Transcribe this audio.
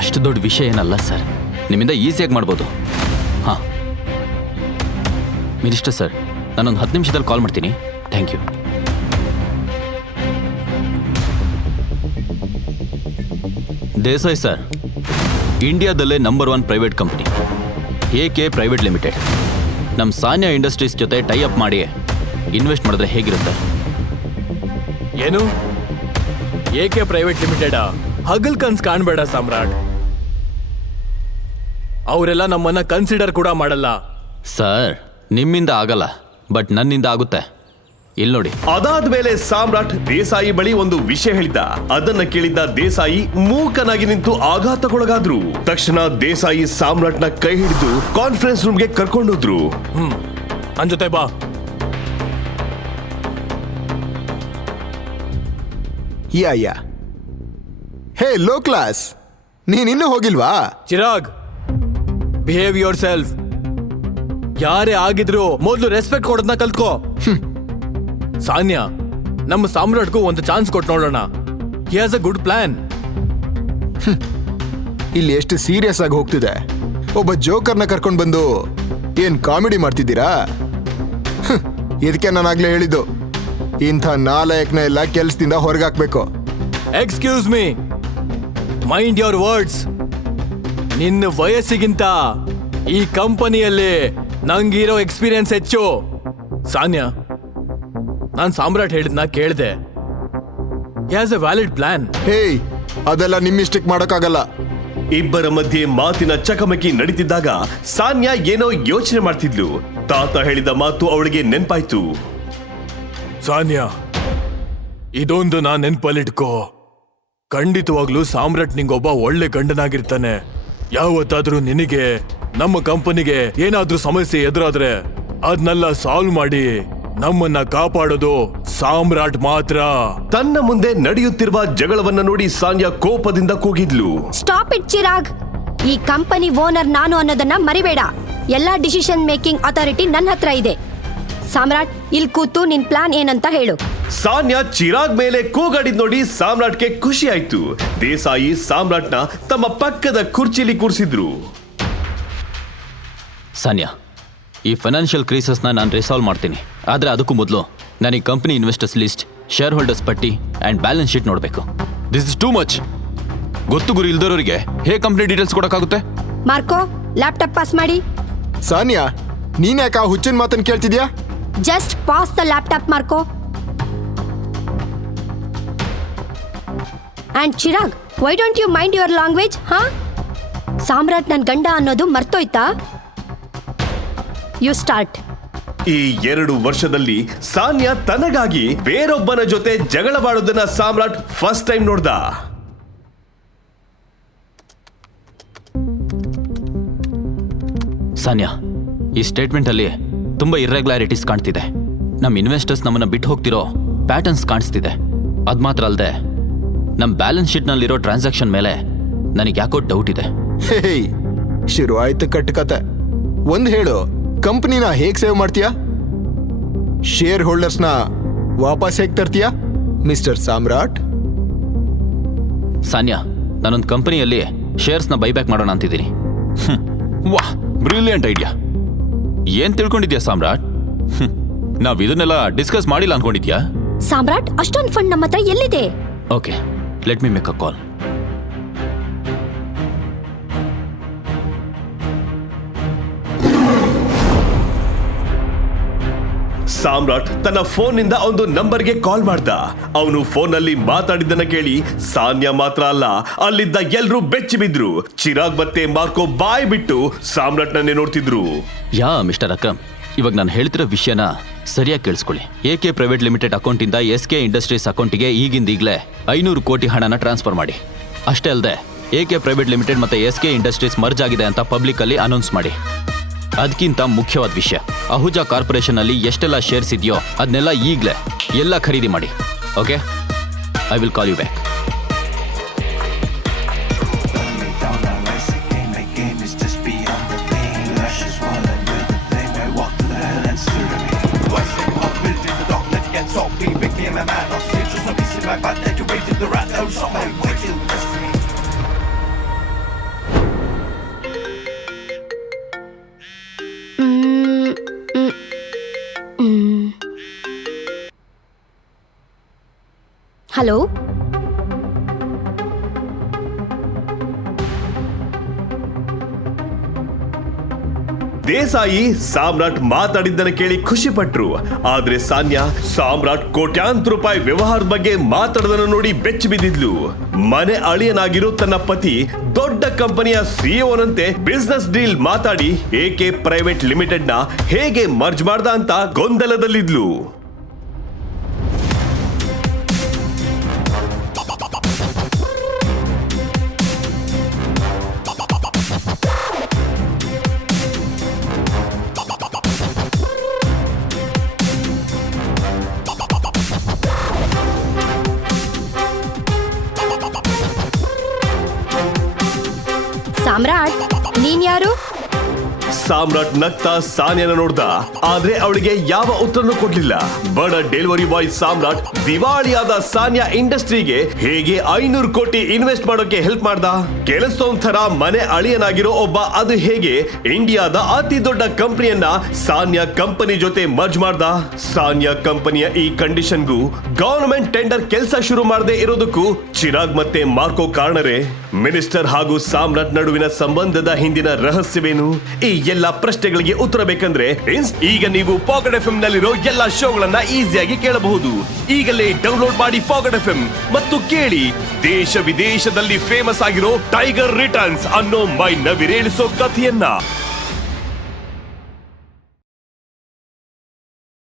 ಅಷ್ಟು ದೊಡ್ಡ ವಿಷಯ ಏನಲ್ಲ ಸರ್. ನಿಮ್ಮಿಂದ ಈಸಿಯಾಗಿ ಮಾಡ್ಬೋದು. ಹಾಂ. ಮಿನಿಸ್ಟರ್ ಸರ್, ನಾನೊಂದು ಹತ್ತು ನಿಮಿಷದಲ್ಲಿ ಕಾಲ್ ಮಾಡ್ತೀನಿ. Thank you. Desai sir, ಇಂಡಿಯಾದಲ್ಲೇ number one private company A K private limited. ನಮ್ಮ ಸಾನ್ಯಾ ಇಂಡಸ್ಟ್ರೀಸ್ ಜೊತೆ ಟೈ ಅಪ್ ಮಾಡಿ ಇನ್ವೆಸ್ಟ್ ಮಾಡಿದ್ರೆ ಹೇಗಿರುತ್ತೆ? ಏನು? ಏಕೆ ಪ್ರೈವೇಟ್ ಲಿಮಿಟೆಡ್? ಹಗಲ್ ಕನ್ಸ್ ಕಾಣ್ಬೇಡ ಸಾಮ್ರಾಟ್. ಅವರೆಲ್ಲ ನಮ್ಮನ್ನ ಕನ್ಸಿಡರ್ ಕೂಡ ಮಾಡಲ್ಲ. ಸರ್ ನಿಮ್ಮಿಂದ ಆಗಲ್ಲ ಬಟ್ ನನ್ನಿಂದ ಆಗುತ್ತೆ. ಇಲ್ಲಿ ನೋಡಿ. ಅದಾದ ಮೇಲೆ ಸಾಮ್ರಾಟ್ ದೇಸಾಯಿ ಬಳಿ ಒಂದು ವಿಷಯ ಹೇಳಿದ್ದ. ಅದನ್ನ ಕೇಳಿದ್ದ ದೇಸಾಯಿ ಮೂಕನಾಗಿ ನಿಂತು ಆಘಾತಕ್ಕೊಳಗಾದ್ರು. ತಕ್ಷಣ ದೇಸಾಯಿ ಸಾಮ್ರಾಟ್ನ ಕೈ ಹಿಡಿದು ಕಾನ್ಫರೆನ್ಸ್ ರೂಮ್ಗೆ ಕರ್ಕೊಂಡೋದ್ರು ನನ್ ಜೊತೆ ಬಾ. Yeah yeah. ಹೇ ಲೋ ಕ್ಲಾಸ್. ನೀನಿನ್ನೂ ಹೋಗಿಲ್ವಾ? ಚಿರಾಗ್ ಬಿಹೇವ್ ಯೋರ್ ಸೆಲ್ಫ್ ಯಾರೇ ಆಗಿದ್ರು ಮೊದಲು ರೆಸ್ಪೆಕ್ಟ್ ಕೊಡೋದನ್ನ ಕಲ್ತ್ಕೋ. ಸಾನ್ಯಾ ನಮ್ಮ ಸಾಮ್ರಾಟ್ಗೂ ಒಂದು ಚಾನ್ಸ್ ಕೊಟ್ಟು ನೋಡೋಣ. He has a good plan ಇಲ್ಲಿ ಎಷ್ಟು ಸೀರಿಯಸ್ ಆಗಿ ಹೋಗ್ತಿದೆ. ಒಬ್ಬ ಜೋಕರ್ನ ಕರ್ಕೊಂಡು ಬಂದು ಏನ್ ಕಾಮಿಡಿ ಮಾಡ್ತಿದ್ದೀರಾ? ಇದಕ್ಕೆ ನಾನು ಆಗ್ಲೇ ಹೇಳಿದ್ದು. ಇಂಥ ನಾಲಯಕ್ನ ಎಲ್ಲ ಕೆಲ್ಸದಿಂದ ಹೊರಗಾಕ್ಬೇಕು. Excuse me mind your words ನಿನ್ನ ವಯಸ್ಸಿಗಿಂತ ಈ ಕಂಪನಿಯಲ್ಲಿ ನಂಗಿರೋ ಎಕ್ಸ್ಪೀರಿಯನ್ಸ್ ಹೆಚ್ಚು. ಸಾನ್ಯಾ ನಾನು ಸಾಮ್ರಾಟ್ ಹೇಳಿದ್ನ ಕೇಳಿದೆ. Has a valid plan hey ಅದೆಲ್ಲ ನಿಮ್ಮಿಷ್ಟಕ್ಕೆ ಮಾಡೋಕ್ಕಾಗಲ್ಲ. ಇಬ್ಬರ ಮಧ್ಯೆ ಮಾತಿನ ಚಕಮಕಿ ನಡೀತಿದ್ದಾಗ ಸಾನ್ಯಾ ಏನೋ ಯೋಚನೆ ಮಾಡ್ತಿದ್ಲು. ತಾತ ಹೇಳಿದ ಮಾತು ಅವಳಿಗೆ ನೆನ್ಪಾಯ್ತು. ಸಾನ್ಯಾ ಇದೊಂದು ನಾ ನೆನ್ಪಲ್ಲಿಟ್ಕೋ. ಖಂಡಿತವಾಗ್ಲೂ ಸಾಮ್ರಾಟ್ ನಿಂಗೊಬ್ಬ ಒಳ್ಳೆ ಗಂಡನಾಗಿರ್ತಾನೆ. ಯಾವತ್ತಾದ್ರೂ ನಿನಗೆ ನಮ್ಮ ಕಂಪನಿಗೆ ಏನಾದ್ರೂ ಸಮಸ್ಯೆ ಎದುರಾದ್ರೆ ಅದನ್ನೆಲ್ಲ ಸಾಲ್ವ್ ಮಾಡಿ ನಮ್ಮನ್ನ ಕಾಪಾಡೋದು ಸಾಮ್ರಾಟ್ ಮಾತ್ರ. ತನ್ನ ಮುಂದೆ ನಡೆಯುತ್ತಿರುವ ಜಗಳವನ್ನ ನೋಡಿ ಸಾನ್ಯಾ ಕೋಪದಿಂದ ಕೂಗಿದ್ಲು. Stop it Chirag. ಈ ಕಂಪನಿ ಓನರ್ ನಾನು ಅನ್ನೋದನ್ನ ಮರಿಬೇಡ. ಎಲ್ಲಾ ಡಿಸಿಷನ್ ಮೇಕಿಂಗ್ ಅಥಾರಿಟಿ ನನ್ನ ಹತ್ರ ಇದೆ. ಸಾಮ್ರಾಟ್ ಇಲ್ಲಿ ಕೂತು ನಿನ್ ಪ್ಲಾನ್ ಏನಂತ ಹೇಳು. ಸಾನ್ಯಾ ಚಿರಾಗ್ ಮೇಲೆ ಕೂಗಾಡಿದ್ ನೋಡಿ ಸಾಮ್ರಾಟ್ಗೆ ಖುಷಿ ಆಯ್ತು ದೇಸಾಯಿ ಸಾಮ್ರಾಟ್ನ ತಮ್ಮ ಪಕ್ಕದ ಕುರ್ಚಿಲಿ ಕೂರಿಸಿದ್ರು. ಸಾನ್ಯಾ ಈ ಫೈನಾನ್ಷಿಯಲ್ ಕ್ರೈಸಸ್ನ ನಾನು ರಿಸಾಲ್ವ್ ಮಾಡ್ತೀನಿ. ಆದರೆ ಅದಕ್ಕೂ ಮೊದಲು ನನಗೆ ಈ company investors list share holders ಪಟ್ಟಿ ಆ್ಯಂಡ್ ಬ್ಯಾಲೆನ್ಸ್ ಶೀಟ್ ನೋಡಬೇಕು. ದಿಸ್ ಇಸ್ ಟೂ ಮಚ್ ಗೊತ್ತು ಗುರಿ ಇಲ್ದರೋರಿಗೆ ಹೇಗೆ ಕಂಪ್ನಿ ಡೀಟೇಲ್ಸ್ ಕೊಡೋಕ್ಕಾಗುತ್ತೆ? ಮಾರ್ಕೋ ಲ್ಯಾಪ್ಟಾಪ್ ಪಾಸ್ ಮಾಡಿ. ಸಾನಿಯಾ ನೀನ್ ಯಾಕೆ ಆ ಹುಚ್ಚಿನ ಮಾತನ್ನ ಕೇಳ್ತಿದ್ಯಾ? Just pass the laptop Marco. And Chirag why don't you mind your language ಹಾ ಸಾಮ್ರಾಟ್ ನನ್ನ ಗಂಡ ಅನ್ನೋದು ಮರ್ತೋಯ್ತಾ ಯು ಸ್ಟಾರ್ಟ್ ಈ ಎರಡು ವರ್ಷದಲ್ಲಿ ಸಾನ್ಯಾ ತನಗಾಗಿ ಬೇರೊಬ್ಬನ ಜೊತೆ ಜಗಳವಾಡೋದನ್ನ ಸಾಮ್ರಾಟ್ ಫಸ್ಟ್ ಟೈಮ್ ನೋಡ್ದ. ಸಾನ್ಯಾ ಈ ಸ್ಟೇಟ್ಮೆಂಟಲ್ಲಿ ತುಂಬ ಇರ್ರೆಗ್ಯುಲಾರಿಟೀಸ್ ಕಾಣ್ತಿದೆ. ನಮ್ಮ ಇನ್ವೆಸ್ಟರ್ಸ್ ನಮ್ಮನ್ನು ಬಿಟ್ಟು ಹೋಗ್ತಿರೋ ಪ್ಯಾಟರ್ನ್ಸ್ ಕಾಣಿಸ್ತಿದೆ. ಅದು ಮಾತ್ರ ಅಲ್ಲದೆ ನಮ್ಮ ಬ್ಯಾಲೆನ್ಸ್ ಶೀಟ್ನಲ್ಲಿರೋ ಟ್ರಾನ್ಸಾಕ್ಷನ್ ಮೇಲೆ ನನಗೆ ಯಾಕೋ ಡೌಟ್ ಇದೆ. ಹೇಯ್ ಶುರು ಆಯ್ತು ಕಟ್ಟ ಕತೆ ಒಂದ್ ಹೇಳು ಕಂಪ್ನಿನ ಹೇಗ್ ಸೇವ್ ಮಾಡ್ತೀಯಾ? ಶೇರ್ ಹೋಲ್ಡರ್ಸ್ನ ವಾಪಸ್ ಹೇಗ್ ತರ್ತೀಯಾ ಮಿಸ್ಟರ್ ಸಾಮ್ರಾಟ್? ಸಾನ್ಯಾ ನಾನೊಂದು ಕಂಪನಿಯಲ್ಲಿ ಶೇರ್ಸ್ನ ಬೈಬ್ಯಾಕ್ ಮಾಡೋಣ ಅಂತಿದ್ದೀನಿ. ವಾಹ್ ಬ್ರಿಲಿಯಂಟ್ ಐಡಿಯಾ ಏನ್ ತಿಳ್ಕೊಂಡಿದ್ಯಾ ಸಾಮ್ರಾಟ್. ನಾವ್ ಇದನ್ನೆಲ್ಲ ಡಿಸ್ಕಸ್ ಮಾಡಿಲ್ಲ ಅನ್ಕೊಂಡಿದ್ಯಾ? ಸಾಮ್ರಾಟ್ ಅಷ್ಟೊಂದು ಫಂಡ್ ನಮ್ಮ ಹತ್ರ ಎಲ್ಲಿದೆ? Okay let me make a call Samrat ತನ್ನ ಫೋನ್ನಿಂದ ಒಂದು ನಂಬರ್ಗೆ ಕಾಲ್ ಮಾಡ್ದ. ಅವನು ಫೋನ್ನಲ್ಲಿ ಮಾತಾಡಿದ್ದನ್ನ ಕೇಳಿ ಸಾನ್ಯ ಮಾತ್ರ ಅಲ್ಲ ಅಲ್ಲಿದ್ದ ಎಲ್ರೂ ಬೆಚ್ಚಿ ಬಿದ್ರು. ಚಿರಾಗ್ ಮತ್ತೆ ಮಾರ್ಕೋ ಬಾಯ್ ಬಿಟ್ಟು ಸಾಮ್ರಾಟ್ನನ್ನೇ ನೋಡ್ತಿದ್ರು. Yeah mister Akram? ಇವಾಗ ನಾನು ಹೇಳ್ತಿರೋ ವಿಷಯನ ಸರಿಯಾಗಿ ಕೇಳಿಸ್ಕೊಳ್ಳಿ. ಎ ಕೆ ಪ್ರೈವೇಟ್ ಲಿಮಿಟೆಡ್ ಅಕೌಂಟಿಂದ ಎಸ್ ಕೆ ಇಂಡಸ್ಟ್ರೀಸ್ ಅಕೌಂಟಿಗೆ ಈಗಿಂದ ಈಗಲೇ ಐನೂರು ಕೋಟಿ ಹಣನ ಟ್ರಾನ್ಸ್ಫರ್ ಮಾಡಿ. ಅಷ್ಟೇ ಅಲ್ಲದೆ ಎ ಕೆ ಪ್ರೈವೇಟ್ ಲಿಮಿಟೆಡ್ ಮತ್ತು ಎಸ್ ಕೆ ಇಂಡಸ್ಟ್ರೀಸ್ ಮರ್ಜ್ ಆಗಿದೆ ಅಂತ ಪಬ್ಲಿಕಲ್ಲಿ ಅನೌನ್ಸ್ ಮಾಡಿ. ಅದಕ್ಕಿಂತ ಮುಖ್ಯವಾದ ವಿಷಯ. ಅಹುಜಾ ಕಾರ್ಪೊರೇಷನಲ್ಲಿ ಎಷ್ಟೆಲ್ಲ ಶೇರ್ಸ್ ಇದೆಯೋ ಅದನ್ನೆಲ್ಲ ಈಗಲೇ ಎಲ್ಲ ಖರೀದಿ ಮಾಡಿ. Okay I will call you back saved in the rat hole somehow wicked. Hello? Desai Samrat ಮಾತಾಡಿದ್ದನ್ನ ಕೇಳಿ ಖುಷಿ ಪಟ್ರು ಆದ್ರೆ ಸಾನ್ಯಾ ಸಾಮ್ರಾಟ್ ಕೋಟ್ಯಾಂತರ ರೂಪಾಯಿ ವ್ಯವಹಾರದ ಬಗ್ಗೆ ಮಾತಾಡದನ್ನು ನೋಡಿ ಬೆಚ್ಚಿ ಬಿದ್ದಿದ್ಲು. ಮನೆ ಅಳಿಯನಾಗಿರೋ ತನ್ನ ಪತಿ ದೊಡ್ಡ ಕಂಪನಿಯ ಸಿಇಒನಂತೆ ಬಿಸ್ನೆಸ್ ಡೀಲ್ ಮಾತಾಡಿ ಎಕೆ ಪ್ರೈವೇಟ್ ಲಿಮಿಟೆಡ್ನ ಹೇಗೆ ಮರ್ಜ್ ಮಾಡ್ದ ಅಂತ ಗೊಂದಲದಲ್ಲಿದ್ಲು. ಸಾಮ್ರಾಟ್ ನೀನ್ ಯಾರು ಸಾಮ್ರಾಟ್ ನಗ್ತಾ ಸಾನ್ಯಾನ ನೋಡ್ದ. ಆದ್ರೆ ಅವಳಿಗೆ ಯಾವ ಉತ್ತರನೂ ಕೊಡ್ಲಿಲ್ಲ. ಬಡ ಡೆಲಿವರಿ ಬಾಯ್ ಸಾಮ್ರಾಟ್ ದಿವಾಳಿಯಾದ ಸಾನ್ಯಾ ಇಂಡಸ್ಟ್ರಿಗೆ ಹೇಗೆ ಐನೂರು ಕೋಟಿ ಇನ್ವೆಸ್ಟ್ ಮಾಡೋಕೆ ಹೆಲ್ಪ್ ಮಾಡ್ದ? ಕೆಲಸದವನ್ ತರ ಮನೆ ಅಳಿಯನಾಗಿರೋ ಒಬ್ಬ ಅದು ಹೇಗೆ ಇಂಡಿಯಾದ ಅತಿ ದೊಡ್ಡ ಕಂಪನಿಯನ್ನ ಸಾನ್ಯಾ ಕಂಪನಿ ಜೊತೆ ಮರ್ಜ್ ಮಾಡ್ದ? ಸಾನ್ಯಾ ಕಂಪನಿಯ ಈ ಕಂಡೀಷನ್ಗೂ ಗವರ್ನಮೆಂಟ್ ಟೆಂಡರ್ ಕೆಲಸ ಶುರು ಮಾಡದೆ ಇರೋದಕ್ಕೂ ಚಿರಾಗ್ ಮತ್ತೆ ಮಾರ್ಕೋ ಕಾರಣರೇ. ಮಿನಿಸ್ಟರ್ ಹಾಗೂ ಸಾಮ್ರಾಟ್ ನಡುವಿನ ಸಂಬಂಧದ ಹಿಂದಿನ ರಹಸ್ಯವೇನು? ಈ ಎಲ್ಲ ಪ್ರಶ್ನೆಗಳಿಗೆ ಉತ್ತರ ಬೇಕಂದ್ರೆ ಈಗ ನೀವು ಪಾಕೆಟ್ ಎಫ್ ನಲ್ಲಿರೋ ಎಲ್ಲ ಶೋಗಳನ್ನ ಈಸಿಯಾಗಿ ಕೇಳಬಹುದು. ಈಗಲೇ ಡೌನ್ಲೋಡ್ ಮಾಡಿ ಪಾಕೆಟ್ ಎಫ್ ಮತ್ತು ಕೇಳಿ. ದೇಶ ವಿದೇಶದಲ್ಲಿ ಫೇಮಸ್ ಆಗಿರೋ ಟೈಗರ್ ರಿಟರ್ನ್ಸ್ ಅನ್ನೋ ಮೈ ನವಿರೇಳಿಸೋ ಕಥೆಯನ್ನ.